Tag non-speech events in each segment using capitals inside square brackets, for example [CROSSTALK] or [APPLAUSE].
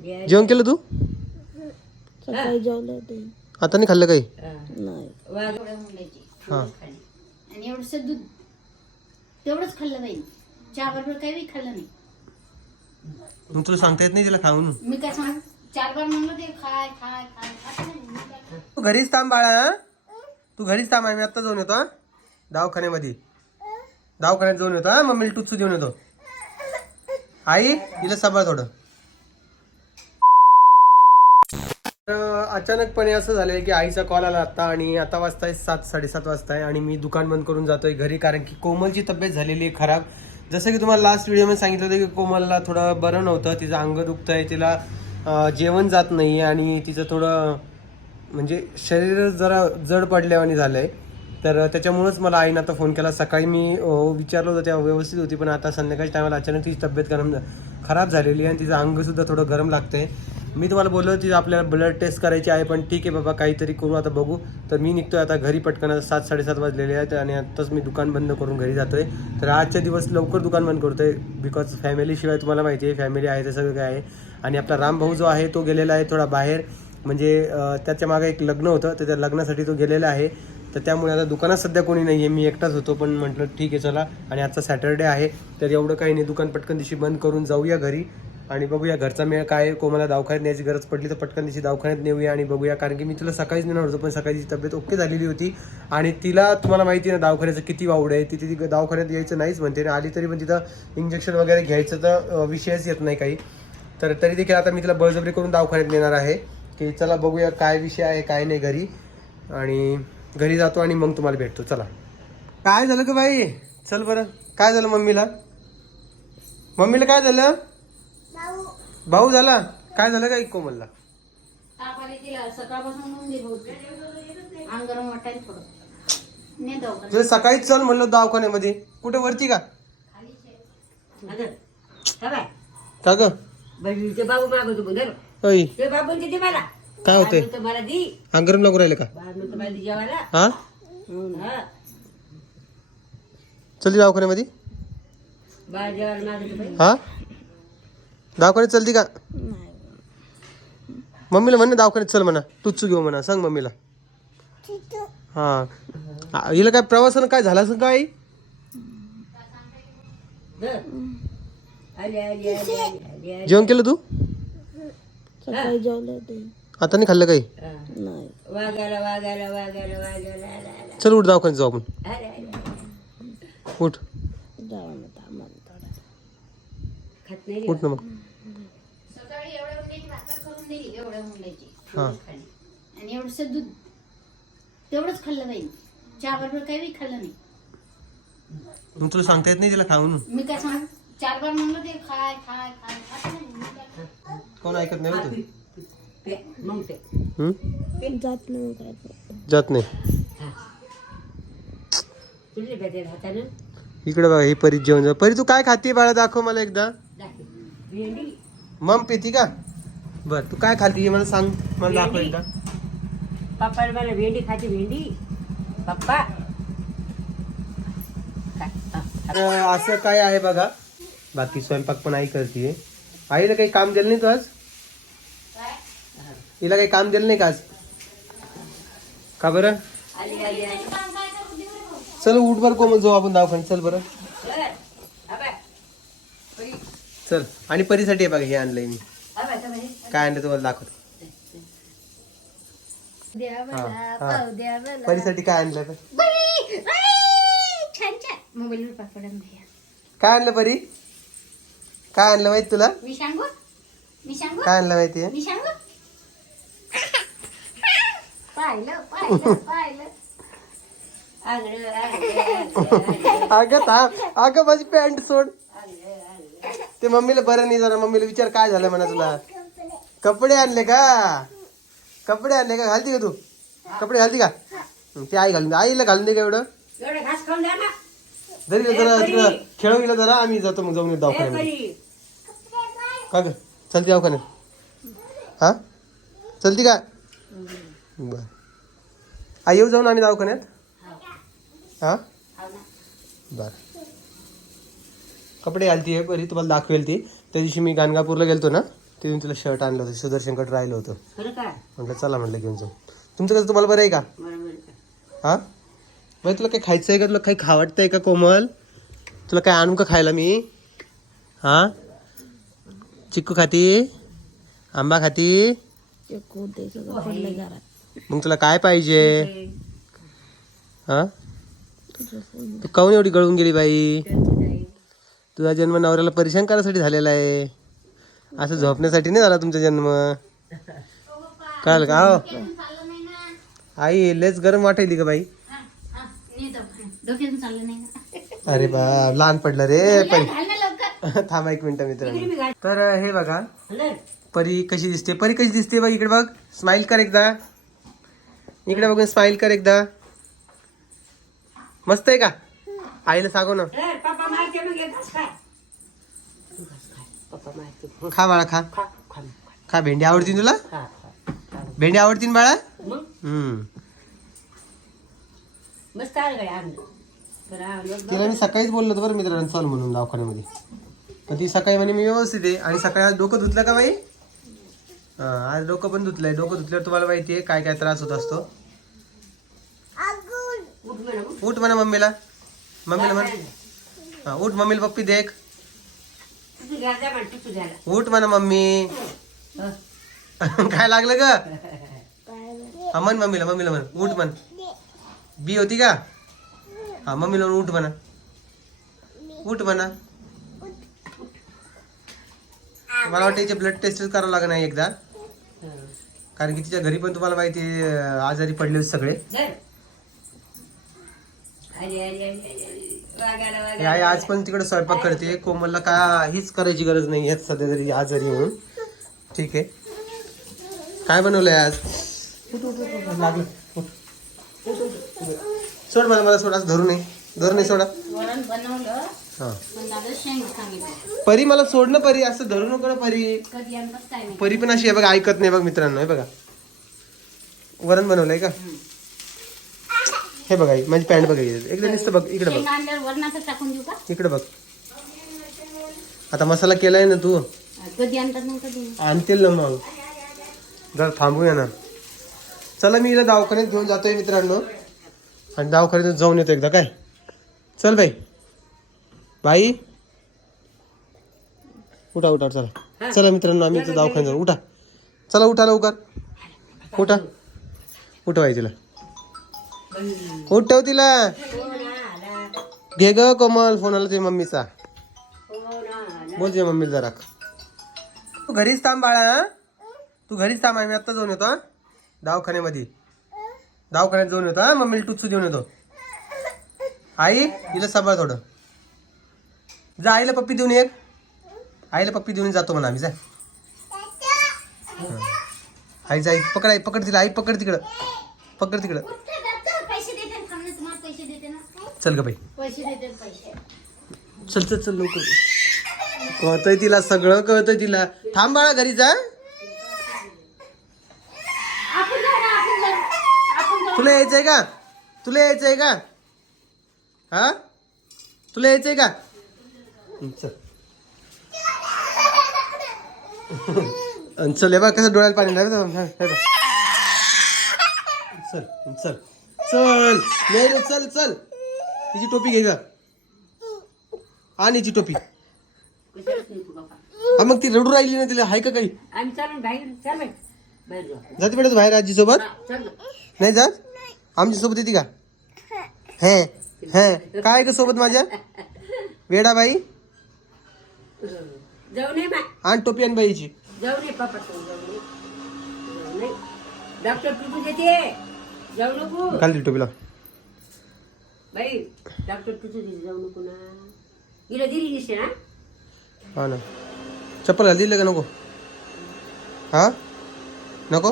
जेवण केलं तू? सकाळी जेवले होते. आता नाही खाल्लं काही? नाही. हा. आणि एवढस दूध. तेवढंच खाल्लं चहा बरोबर काही खाल्लं नाही. मग तुला सांगता येत नाही तिला खाऊन? मी काय सांगू? चार बार म्हणलं ते खाय खाय खाय खात नाही. मी काय खाऊ? तू घरीच थांब बाळा हं? तू घरीच थांब आम्ही आत्ता जाऊन येतो हं? दवाखान्यामध्ये. दवाखान्यात जाऊन येतो हा. मम्मीला टुच्चू देऊन येतो. आई तिला सांभाळ थोडं तर अचानकपणे असं झालंय की आईचा कॉल आला आता आणि आता वाजताय सात साडेसात वाजताय आणि मी दुकान बंद करून जातोय घरी कारण की कोमलची तब्येत झालेली आहे खराब. जसं की तुम्हाला लास्ट व्हिडिओमध्ये सांगितलं होतं की कोमलला थोडं बरं नव्हतं तिचं अंग दुखतंय तिला जेवण जात नाही आणि तिचं थोडं म्हणजे शरीर जरा जड पडल्यावानी झालंय. तर त्याच्यामुळंच मला आईनं आता फोन केला. सकाळी मी विचारलं होतं तेव्हा व्यवस्थित होती पण आता संध्याकाळच्या टायमाला अचानक तिची तब्येत गरम खराब झालेली आहे आणि तिचं अंग सुद्धा थोडं गरम लागतंय. मी तुम्हाला बोललो होती आपल्याला ब्लड टेस्ट करायची आहे पण ठीक आहे बाबा काहीतरी करू आता बघू. तर मी निघतोय आता घरी पटकन आता सात साडेसात वाजलेले आहेत आणि आत्ताच मी दुकान बंद करून घरी जातोय. तर आजच्या दिवस लवकर दुकान बंद करतोय बिकॉज फॅमिलीशिवाय तुम्हाला माहिती आहे फॅमिली आहे ते सगळं काय आहे. आणि आपला रामभाऊ जो आहे तो गेलेला आहे थोडा बाहेर. म्हणजे त्याच्यामागे एक लग्न होतं तर त्या लग्नासाठी तो गेलेला आहे. तर त्यामुळे आता दुकानात सध्या कोणी नाही आहे मी एकटाच होतो पण म्हटलं ठीक आहे चला. आणि आजचा सॅटर्डे आहे तर एवढं काही नाही दुकान पटकन दिवशी बंद करून जाऊया घरी. आणि बघूया घरचा मेळ काय कोमाला दवाखान्यात न्यायची गरज पडली तर पटकन तिची दवाखान्यात नेऊया आणि बघूया. कारण की मी तुला सकाळीच नेणार होतो पण सकाळी तिची तब्येत ओके झालेली होती. आणि तिला तुम्हाला माहिती आहे ना दवाखान्याचं किती वावड आहे. ती तिथे दवाखान्यात यायचं नाहीच म्हणते. आणि आली तरी पण तिथं इंजेक्शन वगैरे घ्यायचं तर विषयच येत नाही काही. तर तरी देखील आता मी तिला बळजबरी करून दवाखान्यात नेणार आहे. की चला बघूया काय विषय आहे काय नाही घरी. आणि घरी जातो आणि मग तुम्हाला भेटतो. चला. काय झालं का बाई? चल बरं. काय झालं मम्मीला? मम्मीला काय झालं? भाऊ झाला? काय झालं काय कोमलला ताप आले तिला सकाळपासून होऊन दे भाऊ अंग गरम वाटायला थोडं. ने दवाखान्यात. तुला सकाळीच चल म्हणलं दवाखान्यामध्ये. कुठे वरती का? का ग? ते बाबू मागवतो बघ धर. अय ते बाबू किती मला. काय होते बाबू तर मला दी. अंगरम नको राहिलं का? बाबू तर मला दी जेवायला. हा? हा. चलती दवाखान्यामध्ये. बाळ जेवायला मागवतो बाई. हा? दवाखान्यात चलती का? मम्मीला म्हण ना दवाखान्यात चल म्हणा. टुच्चू घेऊ म्हणा. सांग मम्मीला. हा. आ, हिला काय प्रवासानं काय झालं असं काय? धर. आली आली आली आली आली आली. जेवण केलं तू? सकाळी जेवले होते. आता नाही खाल्लं काही? हा. नाही. वागायला वागायला वागायला वागायला आला, आला. चल उठ दवाखान्यात जाऊ आपण. आले, आले. उठ. जाऊ ना थांबा ना थोडा खात नाही उठ ना मग. भाकर करून दिली एवढ्या मुलाची हा. आणि एवढस दूध. तेवढंच खाल्लं बाई. चहा बरोबर काही खाल्लं नाही. मग तुला सांगता येत नाही तिला खाऊन? मी काय सांगू चार बार म्हणलं ते खाय खाय खाय नाही. कोण ऐकत नाही मग जात नाही. जात नाही. इकडे बघा ही परी जेवण. परी तू काय खाते बाळा? दाखव मला एकदा. मम पिती का? बर तू काय खाती? मला सांग. मला दाखव एकदा. पप्पा मला भेंडी खाते भेंडी. पप्पा. असं काय आहे बघा. बाकी स्वयंपाक पण आई करते आईला काही काम दिलं नाही तू आज? हिला काही काम दिलं नाही का आज? का बरं? आली आली आली. चल उठ बरं कोमल जाऊ आपण दवाखान्यात. चल बरं. चल. आणि परीसाठी आहे बघा हे आणलंय मी. काय आणलं तुम्हाला दाखवतो. परीसाठी काय आणलं. काय आणलं परी? काय आणलं माहिती तुला? काय आणलं माहिती अगं थांब. अगं माझी पॅन्ट सोड. ते मम्मीला बरं नाही जरा मम्मीला विचार काय झालं म्हणा तुला? कपडे आणले का? कपडे आणले का? घालती का तू? कपडे घालती का? ते आई घालून दे. आईला घालून दे का एवढं? एवढं घास खाऊन द्या ना. जरी जरा तिकडं खेळून गेलं जरा आम्ही जातो मग जाऊन येऊ दवाखान्यामध्ये. का ग? चलती दवाखान्यात. हा? चलती का? बर. आई येऊ जाऊन आम्ही दवाखान्यात? हा? बर. कपडे घालती आहे बरी तुम्हाला दाखवेल ती. त्या दिवशी मी गाणगापूरला गेलतो ना. ते मी तुला शर्ट आणलं होतं सुदर्शनकडे राहिलं होतं. खरं म्हटलं चला म्हटलं घेऊन जाऊ. तुमचं कसं तुम्हाला बरं आहे का? बरोबर हा? बाई तुला काही खायचं आहे का? तुला काही खा वाटतंय का कोमल? तुला काय आणू का खायला मी? हा? चिक्कू खाती? आंबा खाती? मग तुला काय पाहिजे? हा? तू काऊन एवढी गळून गेली बाई? आहे. तुझा जन्म नवऱ्याला परेशान करायसाठी झालेला आहे. असं झोपण्यासाठी नाही झाला तुमचा जन्म? कळाल का? हो? आई लेच गरम वाटायली का बाई. अरे बा लहान पडलं रे परी थांबा एक मिनिट मित्र तर हे बघा. परी कशी दिसते? परी कशी दिसते बघ इकडे बघ. स्माइल कर एकदा. इकडे बघून स्माइल कर एकदा. मस्त आहे का? आईला सांगू ना ए, पप्पा मारते मग एक घास खा. तू घास खा. बाळा खा. खा खा खा. भेंडी. आवडती तुला? खा खा. भेंडी आवडती ना बाळा? मग? हम्म. मस्त आलं गड्या आणलं तर आणलं. तिला मी सकाळीच बोललो होतो बरं मित्रांनो चल म्हणून दवाखान्यामध्ये. पण ती सकाळी म्हणे मी व्यवस्थित आहे. आणि सकाळी आज डोकं धुतलं का बाई? हा आज डोकं पण धुतलंय. डोकं धुतल्यावर तुम्हाला माहिती आहे काय काय त्रास होत असतो. उठ म्हणा, उठ. उठ म्हणा मम्मीला. मम्मीला म्हण हा उठ मम्मीला पप्पी देख तू घ्या जा म्हण, तू घ्यायला. उठ म्हणा मम्मी. [LAUGHS] काय लागलं ग? हा म्हण मम्मीला मम्मीला म्हण. उठ म्हण. बी होती का? हा मम्मीला म्हणून उठ म्हणा. उठ म्हणा. मला वाटतं याचे ब्लड टेस्ट करावं लागणार एकदा? कारण की तिच्या घरी पण तुम्हाला माहिती आजारी पडले होते सगळे ही. आई आज पण तिकडे स्वयंपाक करते. कोमलला काहीच करायची गरज नाही यात सध्या तरी आजारी म्हणून. ठीक आहे. काय बनवलंय आज? लागलं. सोड मला मला सोड धरू नये. धरू नये सोडा. वरण बनवलं. हा. परी मला सोड ना परी असं धरू नको ना परी. काय नाही परी पण अशी आहे बघा ऐकत नाही बघ मित्रांनो हे बघा. वरण बनवलंय का? हे बघा माझी पॅन्ट बघा इकडे. एकदा नुसतं बघ इकडे बघ. टाकून देऊ का? इकडे बघ. आता मसाला केलाय ना तू. कधी आणतात मग कधी? आणतील ना मग. जर थांबूया ना. चला मी हिला दवाखान्यात घेऊन जातोय मित्रांनो. आणि दवाखान्यात जाऊन येतो एकदा काय? चल बाई. बाई. उठा उठा चला. चला मित्रांनो आम्ही इथं दवाखान्यात जाऊ. उठा. चला उठा लवकर. उठा. उठवाय तिला. उठव तिला. फोन घे ग कोमल फोन आला तुझ्या मम्मीचा. बोल तुझ्या मम्मीला जरा. तू घरीच थांब बाळा तू घरीच थांब आम्ही आत्ता जाऊन येतो दवाखान्यामध्ये. दवाखान्यात जाऊन येतो हा? मम्मीला टुच्चू देऊन येतो. आई तिला सांभाळ थोडं. जा आईला पप्पी देऊन एक आईला पप्पी देऊन जातो म्हणा आम्ही जा. आई जा आई पकड आई पकड तिला आई पकड तिकडं. पकड तिकडं. चल ग बाई. पैसे देते पैसे. चल चल चल लवकर. कळतंय तिला सगळं कळतंय तिला. थांब बाळा घरी जा. तुला यायचंय का? तुला यायचंय का? हा? तुला यायचंय का? चल. चल बघ कसं डोळ्यात पाणी बघ. चल चल. चल नाही रे चल चल. तिची टोपी घे का आणि हिची टोपी. हा मग ती रडू राहिली ना तिला हाय का काही? आम्ही चालून बाहेर चाल बाई. बाहेर जाऊ. जाते बेटा तू बाहेर आजी सोबत चल ना. नाही जात? आमच्यासोबत येते का? हे हे. काय ग सोबत माझ्या? वेडा बाई? जाऊ नये मा आणि टोपी आणि बाईची. जाऊ नये पप्पा तू जाऊ नये जाऊ नये डॉक्टर तुझू देते जाऊ नको. घाल ती टोपीला बाई डॉक्टर तुझू देते जाऊ नको ना. हिला दिली दिसते ना हा ना. चप्पल घाल दिलं का नको? हा? नको?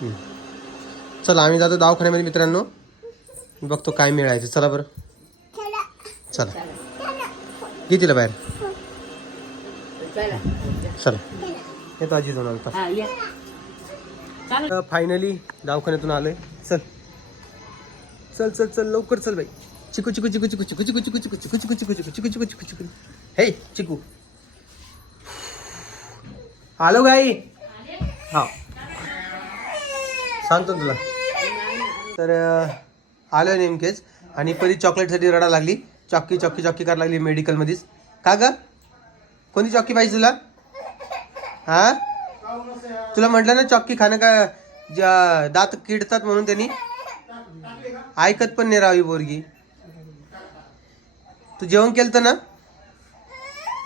हम्म. चला आम्ही जातो दवाखान्यामध्ये मित्रांनो. बघतो काय मिळायचं. चला बरं. चला. घे तिला बाहेर. चला. चला. येतो आजी जाऊन हा या. चाल फायनली दवाखान्यातून आलोय. चल. चल चल चल लवकर चल बाई चिकू चिकू चिकू चिकू चिकू चिकू चिकू चिकू चिकू चिकू चिकू चिकू चिकू चिकू चिकू चिकू हे चिकू आलो गाई हा सांगतो ना तुला तर अं, नेमकेच आणि परी चॉकलेटसाठी रडा लागली चॉक्की चॉक्की चॉक्की करायला लागली मेडिकलमध्येच का ग कोणती चॉक्की पाहिजे तुला हा तुला म्हटलं ना चॉक्की खाणं का ज्या- दात किडतात म्हणून त्यांनी ऐकत पण नाही राहावी पोरगी. तू जेवण केलं ना?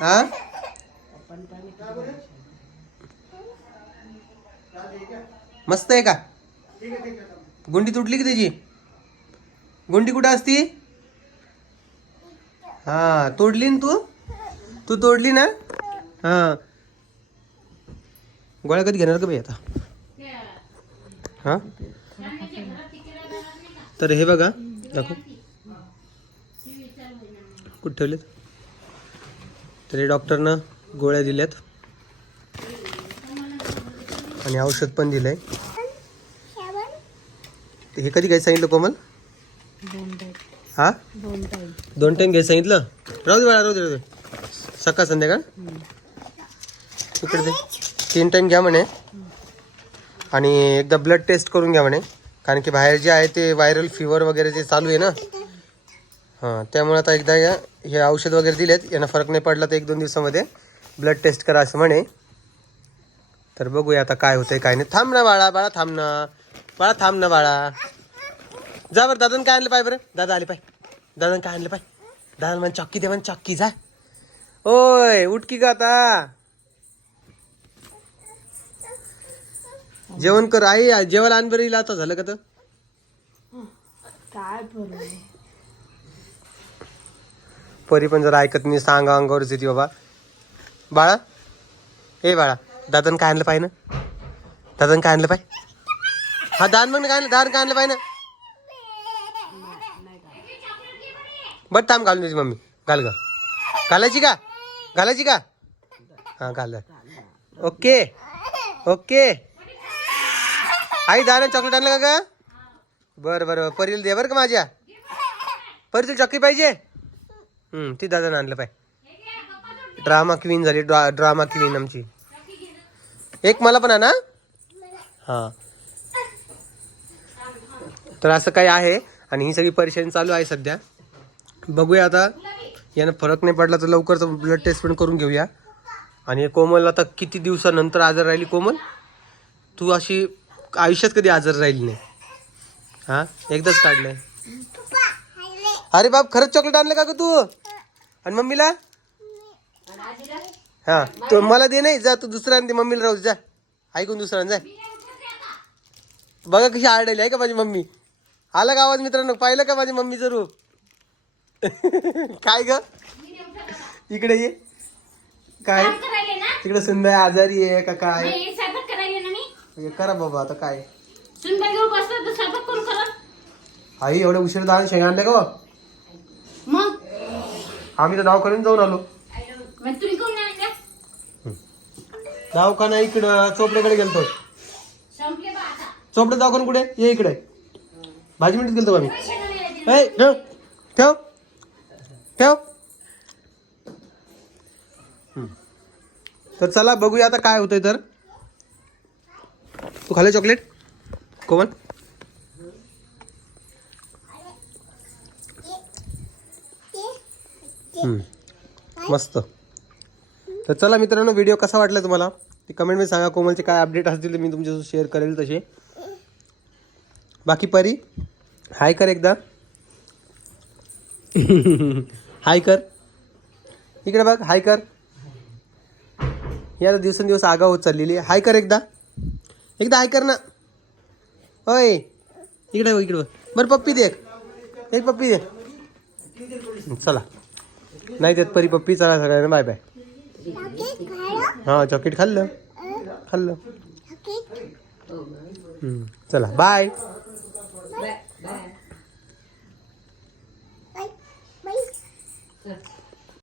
हा मस्त आहे का? गुंडी तुटली की त्याची गुंडी कुठं असती? हा तोडली ना तू? तू तोडली ना? हा. गोळ्या कधी घेणार का बाई आता? हा? तर हे बघा दाखव. कुठे ठेवलेत? तर हे डॉक्टरनं गोळ्या दिल्यात. आणि औषध पण दिलंय. हे कधी घ्यायला सांगितलं कोमल? हा? दोन टाईम दोन टाइम सांगितलं? राहू दे बाळा राहू दे राहू दे. सकाळ संध्याकाळ? इकडे तीन टाइम घ्या म्हणे. आणि एकदा ब्लड टेस्ट करून घ्या म्हणे. कारण की बाहेर जे आहे ते व्हायरल फिवर वगैरे जे चालू आहे ना हां त्यामुळे आता एकदा या हे औषध वगैरे दिलेत. यांना फरक नाही पडला तर एक दोन दिवसामध्ये ब्लड टेस्ट करा असं म्हणे. तर बघूया आता काय होतंय काय नाही. थांब ना बाळा बाळा थांब ना. बाळा थांब ना बाळा. जा बरं दादानं काय आणलं पाय बरं? दादा आले पाय. दादानं काय आणलं पाय? दादा म्हण चक्की दे म्हण चक्की जा. ओय उठकी का आता. जेवण कर आई जेवायला आण बरं आता झालं का तर? काय परी पण जरा ऐकत नाही सांग अंगावरच येते बाबा. बाळा ए बाळा दादानं काय आणलं पाय ना? दादानं काय आणलं पाय? हा दान मग काय आणलं दान काय आणलं पाय ना? बरं थांब घालून देते मम्मी. घाल ग. घालायची का? घालायची का? हा घाल. ओके. ओके. आई दाना चॉकलेट आणलं का ग? बरं बरं परीला दे बरं का माझ्या? परी तुला चॉकलेट पाहिजे? ती दादानं आणलं पाय. ड्रामा क्वीन झाली ड्रा ड्रामा क्वीन आमची. एक मला पण आणा. हां. तर असं काही आहे आणि ही सगळी परेशानी चालू आहे सध्या. बघूया आता. यानं फरक नाही पडला तर लवकरच ब्लड टेस्ट पण करून घेऊया. आणि कोमल आता किती दिवसानंतर आजार राहिली कोमल? तू अशी आयुष्यात कधी आजार राहिली नाही. हा? एकदाच काढलंय. अरे बाप खरंच चॉकलेट आणलं का ग तू? आणि मम्मीला? हा तू मला दे नाही जा तू दुसरा आण दे मम्मीला राहू जा. ऐकून दुसरा जा. बघा कशी आरडायली आहे का माझी मम्मी? आला का आवाज मित्रांनो? पाहिलं का माझी मम्मीचं रूप काय ग? इकडे ये. काय? तिकडे सुंदर आजारी आहे का काय नाही स्वयंपाक करायले ना मी हे करा बाबा आता काय? सुनबाई घेऊन बसतो तर स्वयंपाक करून खरं आई एवढ्या उशीर दान शेंगा का बा? मग? आम्ही तर दवाखान्यात जाऊन आलो. मग तुम्ही कोण नाही आणल्या? दवाखाना इकडं चोपड्याकडे गेलतो. संपले बा आता. चोपडे दवाखाना कुठे? ये इकडे. भाजी मिनिट गेलतो आम्ही नाही. ए ठेव. ठेव. ठेव. हम्म. तर चला बघूया आता काय होतंय तर. तू खाले चॉकलेट कोमल? मस्त. तर चला मित्रांनो व्हिडिओ कसा वाटला तुम्हाला? ते कमेंटमध्ये सांगा. कोमलचे काय अपडेट असतील ते मी तुमच्यासोबत शेअर करेल तसे. बाकी परी? हाय कर एकदा. [LAUGHS] हाय कर. इकडे बघ. हाय कर. यार दिवसेंदिवस आगा होत चाललेली आहे. हाय कर एकदा. एकदा हाय कर ना. होय इकडे इकडे बरं पप्पी दे एक. पप्पी दे. चला. नाही देत परी पप्पी चला सगळ्यांना बाय बाय हां चॉकलेट खाल्लं. खाल्लं. चला बाय